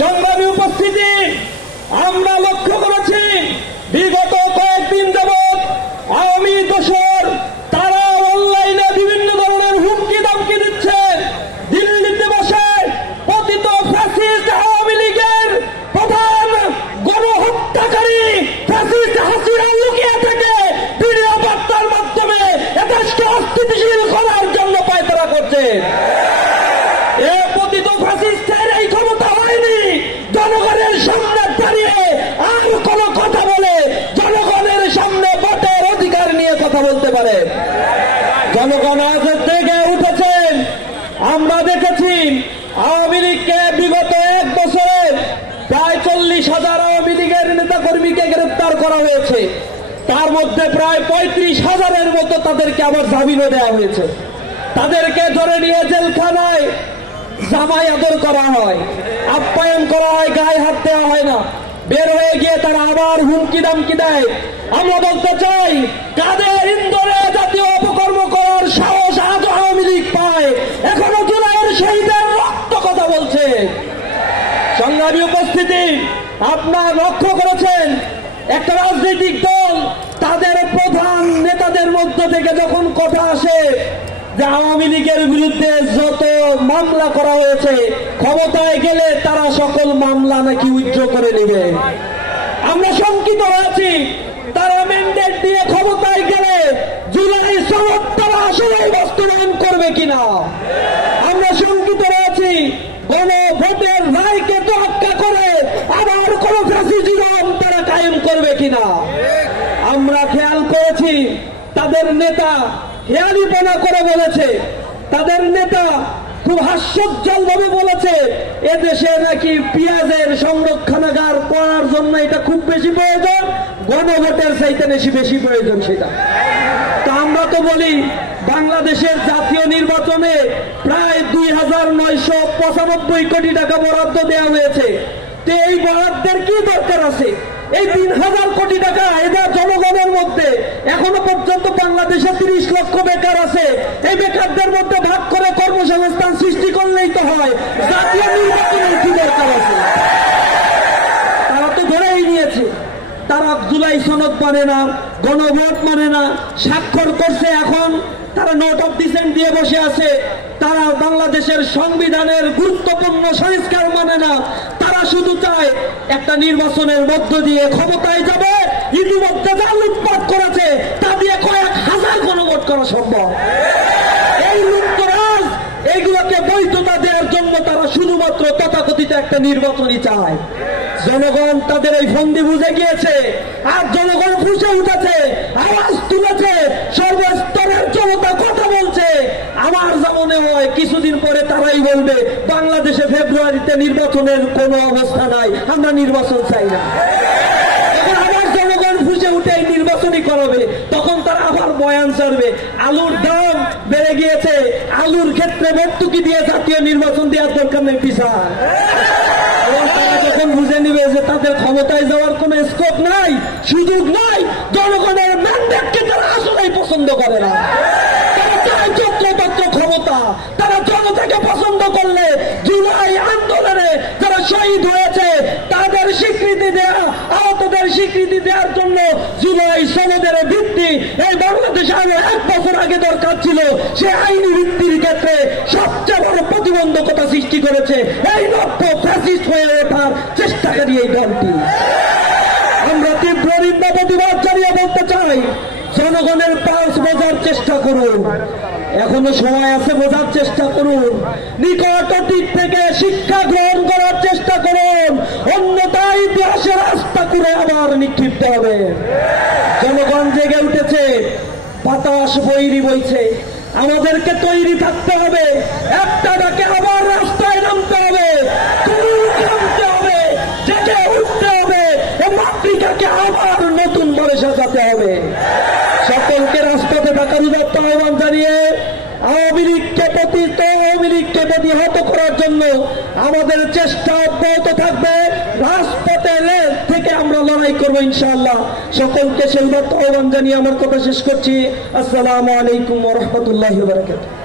সংগ্রামী উপস্থিতি, আমরা লক্ষ্য করেছি বিগত কয়েকদিন যাবৎ আওয়ামী দোসর তারা অনলাইনে বিভিন্ন ধরনের হুমকি দামকি দিচ্ছে। দিল্লিতে বসে পতিত ফ্যাসিস্ট আওয়ামী লীগের প্রধান গণহত্যাকারী ফ্যাসিস্ট হাসিনা লুকিয়ে থেকে ভিডিও বার্তার মাধ্যমে দেশকে অস্থিতিশীল করার জন্য পায়তারা করছে। এ পতিত ফ্যাসিস্টের এই ক্ষমতা হয়নি জনগণের সামনে দাঁড়িয়ে আর কোন কথা বলে জনগণের সামনে ভোটের অধিকার নিয়ে কথা বলতে পারে। জনগণ আজ থেকে উঠেছেন। আমরা দেখেছি আওয়ামী লীগকে বিগত এক বছরে প্রায় 40,000 আওয়ামী লীগের নেতাকর্মীকে গ্রেপ্তার করা হয়েছে। তার মধ্যে প্রায় 35,000-এর মতো তাদেরকে আবার জামিনও দেওয়া হয়েছে। তাদেরকে ধরে নিয়ে জেলখানায় জামাই আদর করা হয়, আপ্যায়ন করা হয়, গায়ে হাত দেওয়া হয় না। বের হয়ে গিয়ে তারা আবার হুমকি দামকি দেয়। আমরা বলতে চাই, কাদের ইন্দোরে জাতীয় অপকর্ম করার সাহস আজ আওয়ামী লীগ পায়? এখনো জুলাইয়ের শহীদের রক্ত কথা বলছে। সংগ্রামী উপস্থিতি, আপনারা লক্ষ্য করেছেন একটা রাজনৈতিক দল তাদের প্রধান নেতাদের মধ্য থেকে যখন কথা আসে যে আওয়ামী লীগের বিরুদ্ধে যত মামলা করা হয়েছে, ক্ষমতায় গেলে তারা সকল মামলা নাকি উইথড্র করে নেবে। আমরা শঙ্কিত হয়েছি তারা ম্যান্ডেট দিয়ে ক্ষমতায় গেলে জুলাই সনদ তারা আসলে বাস্তবায়ন করবে কিনা। আমরা শঙ্কিত রয়েছি গণভোটের রায়কে তোয়াক্কা করে আবার কোন ফ্যাসিজম তারা কায়েম করবে কিনা। আমরা খেয়াল করেছি তাদের নেতা হেয়ালিপনা করে বলেছে, তাদের নেতা খুব হাস্যোজ্জ্বল ভাবে বলেছে এদেশে নাকি পেঁয়াজের সংরক্ষণাগার করার জন্য এটা খুব বেশি প্রয়োজন, গণভোটের চাইতে বেশি প্রয়োজন সেটা। তা আমরা তো বলি বাংলাদেশের জাতীয় নির্বাচনে প্রায় 2,995 কোটি টাকা বরাদ্দ দেওয়া হয়েছে। তো এই বরাদ্দের কি দরকার আছে? এই 3,000 কোটি টাকা এবার জনগণের মধ্যে এখনো পর্যন্ত বাংলাদেশে 30 লক্ষ বেকার আছে। এই বেকারদের মধ্যে ভাগ করে কর্মসংস্থান সৃষ্টি করলেই তো হয়। জাতীয় নির্বাচনের কি দরকার আছে? তারা তো ধরেই নিয়েছে তারা জুলাই সনদ মানে না, গণভোট মানে না, স্বাক্ষর করছে। এখন তারা নোট অফ ডিসেন্ট দিয়ে বসে আছে। তারা বাংলাদেশের সংবিধানের গুরুত্বপূর্ণ সংস্কার মানে না। তারা শুধু চায় একটা নির্বাচনের মধ্য দিয়ে ক্ষমতায় যাবে। ইতিমধ্যে যা লুটপাট করেছে তা দিয়ে কয়েক হাজার গণভোট করা সম্ভব। এই লুটতরাজ এইগুলোকে বৈধতা দেওয়ার জন্য তারা শুধুমাত্র তথাকথিত একটা নির্বাচনই চায়। জনগণ তাদের এই ফন্দি বুঝে গিয়েছে। আর জনগণ ফুঁসে উঠেছে, আওয়াজ তুলেছে, সর্বস্তরের জনতা কথা বলছে। আমার যা মনে হয় কিছুদিন পরে তারাই বলবে বাংলাদেশে ফেব্রুয়ারিতে নির্বাচনের কোনো অবস্থা নাই, আমরা নির্বাচন চাই না। এখন আবার জনগণ ফুঁসে উঠে এই নির্বাচনই করাবে। তখন তারা আবার বয়ান ছাড়বে আলুর দাম বেড়ে গিয়েছে, আলুর ক্ষেত্রে ভর্তুকি দিয়ে জাতীয় নির্বাচন দেওয়ার দরকার নেই পিছান। যখন বুঝে নিবে যে তাদের ক্ষমতায় যাওয়ার কোন স্কোপ নাই, সুযোগ নাই, জনগণের ম্যান্ডেটকে তারা আসলেই পছন্দ করে না। তারা চায় যত্রতত্র ক্ষমতা। তারা জনতাকে পছন্দ করলে জুলাই আন্দোলনে যারা শহীদ হয়েছে তাদের স্বীকৃতি দেওয়া, আহতদের স্বীকৃতি দেওয়ার জন্য জুলাই সনদের ভিত্তি এই বাংলাদেশে আরো 1 বছর আগে দরকার ছিল। সে আইনি ভিত্তির ক্ষেত্রে সবচেয়ে বড় প্রতিবন্ধকতা সৃষ্টি করেছে এই নব্য ফ্যাসিস্ট হয়ে ওঠার চেষ্টাকারী এই দলটি। আমরা তীব্র নিন্দা প্রতিবাদ জানিয়ে বলতে চাই, জনগণের পালস বোঝার চেষ্টা করুন। এখনো সময় আছে, বোঝার চেষ্টা করুন। নিকট অতীত থেকে শিক্ষা গ্রহণ করার চেষ্টা করুন, অন্যথায় ইতিহাসের রাস্তা করে আবার নিক্ষিপ্ত হবে। জনগণ জেগে উঠেছে, বাতাস বৈরী বইছে। আমাদেরকে তৈরি থাকতে হবে, একটা ডাকে আবার রাস্তায় নামতে হবে, নামতে হবে, জেগে উঠতে হবে, মাতৃকাকে আবার নতুন ভাবে সাজাতে হবে। সকলকে রাজপথে থাকার উদাত্ত আহ্বান জানিয়ে আওয়ামী লীগকে প্রতিহত করার জন্য আমাদের চেষ্টা অব্যাহত থাকবে। রাজপথে থেকে আমরা লড়াই করবো ইনশাআল্লাহ। সকলকে সেই উদাত্ত আহ্বান জানিয়ে আমার কথা শেষ করছি। আসসালামু আলাইকুম ওয়া রাহমাতুল্লাহি ওয়া বারাকাতুহু।